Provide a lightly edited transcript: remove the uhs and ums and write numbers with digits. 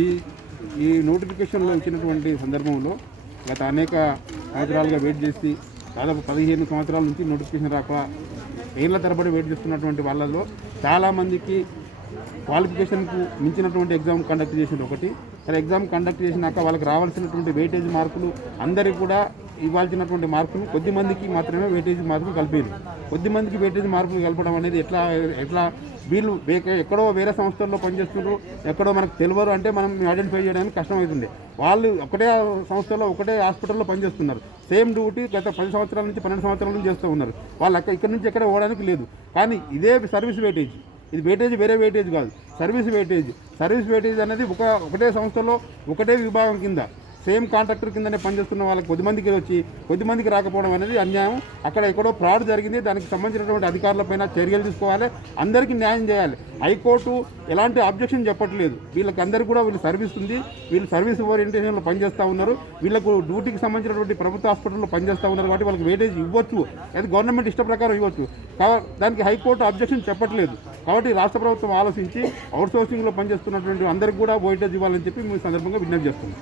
ఈ ఈ నోటిఫికేషన్లో ఇచ్చినటువంటి సందర్భంలో గత అనేక సంవత్సరాలుగా వెయిట్ చేసి దాదాపు 15 సంవత్సరాల నుంచి నోటిఫికేషన్ రాక ఏళ్ల తరబడి వెయిట్ చేస్తున్నటువంటి వాళ్ళలో చాలామందికి క్వాలిఫికేషన్కు మించినటువంటి ఎగ్జామ్ కండక్ట్ చేసిన ఒకటి. సరే, ఎగ్జామ్ కండక్ట్ చేసినాక వాళ్ళకి రావాల్సినటువంటి వెయిటేజ్ మార్కులు అందరికీ కూడా ఇవ్వాల్సినటువంటి మార్కులు కొద్దిమందికి మాత్రమే వెయిటేజ్ మార్కులు కలిపారు. కొద్దిమందికి వెయిటేజ్ మార్కులు కలపడం అనేది ఎట్లా వీళ్ళు ఎక్కడో వేరే సంస్థల్లో పనిచేస్తున్నారు, ఎక్కడో మనకు తెలియరు అంటే మనం ఐడెంటిఫై చేయడానికి కష్టమవుతుంది. వాళ్ళు ఒకటే సంస్థలో ఒకటే హాస్పిటల్లో పనిచేస్తున్నారు, సేమ్ డ్యూటీ గత 10 సంవత్సరాల నుంచి 12 సంవత్సరాల నుంచి చేస్తూ ఉన్నారు. వాళ్ళు ఇక్కడ నుంచి ఎక్కడ పోవడానికి లేదు. కానీ ఇదే సర్వీస్ వెయిటేజ్, ఇది వెయిటేజ్ వేరే వెయిటేజ్ కాదు, సర్వీస్ వెయిటేజ్ అనేది ఒకటే సంస్థలో ఒకటే విభాగం కింద సేమ్ కాంట్రాక్టర్ కిందనే పనిచేస్తున్న వాళ్ళకి కొద్దిమందికి వచ్చి కొద్దిమందికి రాకపోవడం అనేది అన్యాయం. అక్కడ ఎక్కడో ఫ్రాడ్ జరిగింది, దానికి సంబంధించినటువంటి అధికారులపైన చర్యలు తీసుకోవాలి, అందరికీ న్యాయం చేయాలి. హైకోర్టు ఎలాంటి అబ్జెక్షన్ చెప్పట్లేదు. వీళ్ళకి అందరికీ కూడా వీళ్ళు సర్వీస్ ఉంది, వీళ్ళు సర్వీస్ ఓరియంటేషన్లో పనిచేస్తూ ఉన్నారు, వీళ్ళకు డ్యూటీకి సంబంధించినటువంటి ప్రభుత్వ హాస్పిటల్లో పనిచేస్తూ ఉన్నారు కాబట్టి వాళ్ళకి వెయిటేజ్ ఇవ్వచ్చు, అది గవర్నమెంట్ ఇష్ట ప్రకారం ఇవ్వచ్చు. దానికి హైకోర్టు అబ్జెక్షన్ చెప్పట్లేదు. కాబట్టి రాష్ట్ర ప్రభుత్వం ఆలోచించి అవుట్సోర్సింగ్లో పనిచేస్తున్నటువంటి అందరికీ కూడా వెయిటేజ్ ఇవ్వాలని చెప్పి మీ సందర్భంగా విజ్ఞప్తి చేస్తున్నాం.